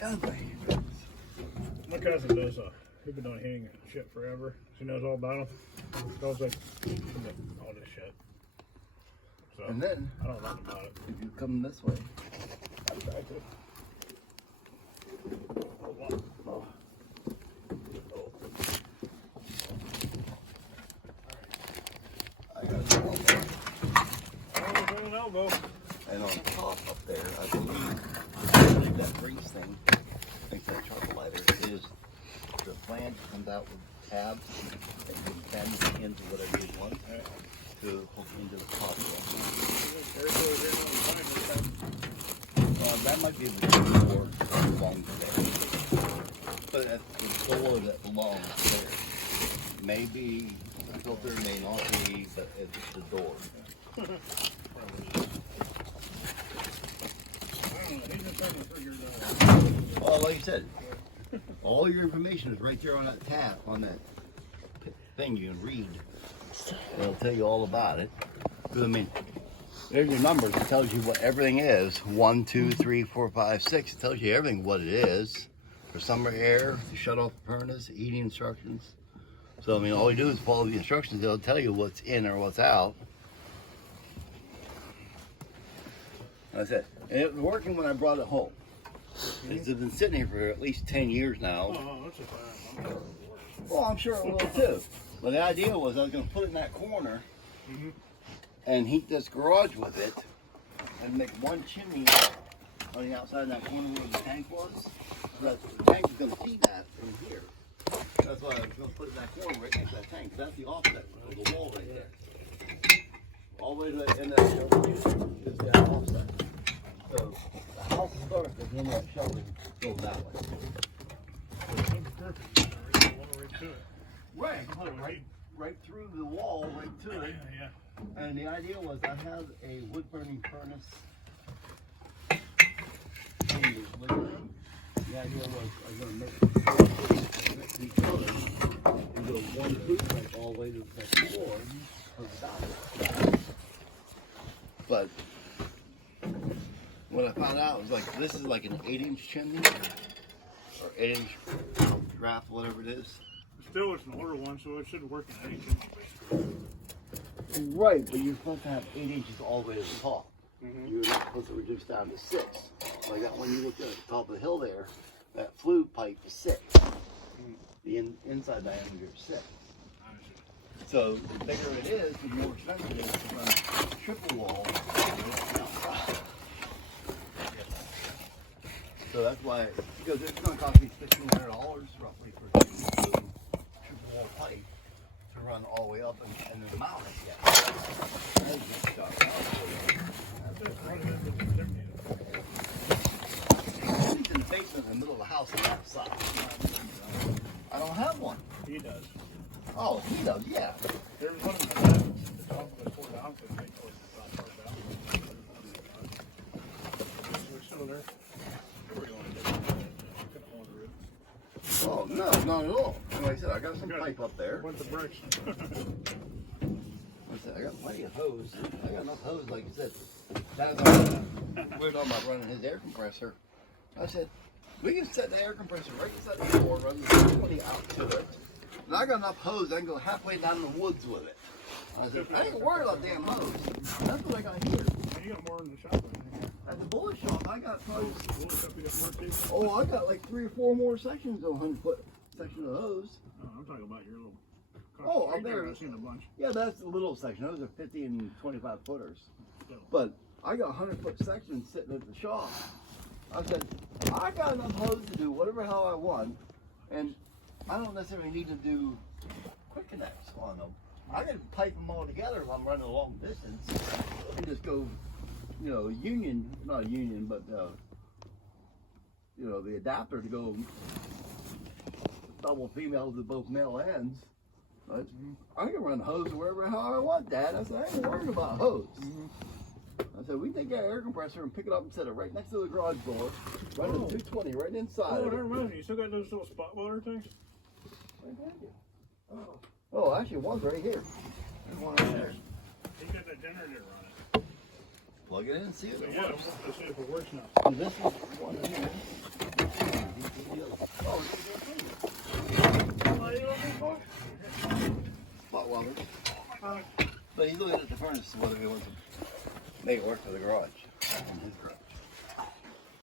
My cousin does, he's been doing heating shit forever. She knows all about them. Knows like all this shit. So, And then, I don't know nothing about it. if you come this way, I tried to. oh, I got a elbow. An elbow. And on top up there, I believe that grease thing, like that charcoal lighter, is the flange comes out with tabs and you can bend into whatever you want to hook into the top. That might be the door that belongs there. But the door that belongs there may be a filter, may not be, but it's the door. Well, like I said, all your information is right there on that tab, on that thing you can read. It'll tell you all about it. Because, I mean, there's your numbers. It tells you what everything is. 1, 2, 3, 4, 5, 6. It tells you everything what it is. For summer air, to shut off the furnace, heating instructions. So, I mean, all you do is follow the instructions. It'll tell you what's in or what's out. That's it. And it was working when I brought it home. It's been sitting here for at least 10 years now. Oh, that's a bad. Well, I'm sure it will too. But the idea was I was going to put it in that corner and heat this garage with it and make one chimney on the outside of that corner where the tank was. So that the tank is going to feed that from here. That's why I was going to put it in that corner right next to that tank. That's the offset of the wall right there. All the way to the end of that shelter is that offset. So the house starts at the end of that shelter goes that way. Right, I can put it right through the wall, right to it. Yeah. And the idea was I have a wood burning furnace. The idea was I was going to make these pillars into one blueprint all the way to the second floor. But what I found out was like this is like an 8-inch chimney or 8-inch draft, whatever it is. Still, it's an older one, so it should work in any Right, but you're supposed to have 8 inches all the way to the top. You're not supposed to reduce down to 6. Like that when you look at the top of the hill there, that flue pipe is 6. The inside diameter is 6. So the bigger it is, the more expensive it is to run triple wall outside. So that's why, because it's going to cost me $1,500 roughly for triple wall pipe to run all the way up and then mount it. It's in the basement in the middle of the house on that side. I don't have one. He does. Oh, he does, yeah. There was one in the back. The dog was pulled down because they told us to stop down. We're still there. Where are we going to get? Oh, no, not at all. Like I said, I got some pipe up there. What's the bricks? I got plenty of hose. I got enough hose, like you said. We were talking about running his air compressor. I said, we can set the air compressor right inside the door, run the 20 out to it. And I got enough hose, I can go halfway down in the woods with it. I said, I ain't worried about damn hose. That's what I got here. And you got more in the shop than here. At the bullet shop, I got probably, Bullet shop, you got more too? oh, I got like 3 or 4 more sections of 100-foot section of hose. Oh, I'm talking about your little. Oh, up there. I've seen a bunch. Yeah, that's the little section. Those are 50 and 25 footers. But I got a 100-foot section sitting at the shop. I said, I got enough hose to do whatever hell I want, and I don't necessarily need to do quick connects on them. I can pipe them all together if I'm running a long distance and just go, you know, not union, but, you know, the adapter to go double females with both male ends. But I can run hose wherever the hell I want, Dad. I said, I ain't worried about hose. I said, we can take our air compressor and pick it up and set it right next to the garage door, run the 220 right inside. Oh, of that it. reminds me. You still got those little spot welder things? Oh, actually, one's right here. There's one right there. You got that generator on it. Plug it in and see if it Yeah, works. let's see if it works now. And this is one in here. Oh, What are you looking for? spot welder. But he's looking at the furnace whether he wants to make it work for the garage. In his garage.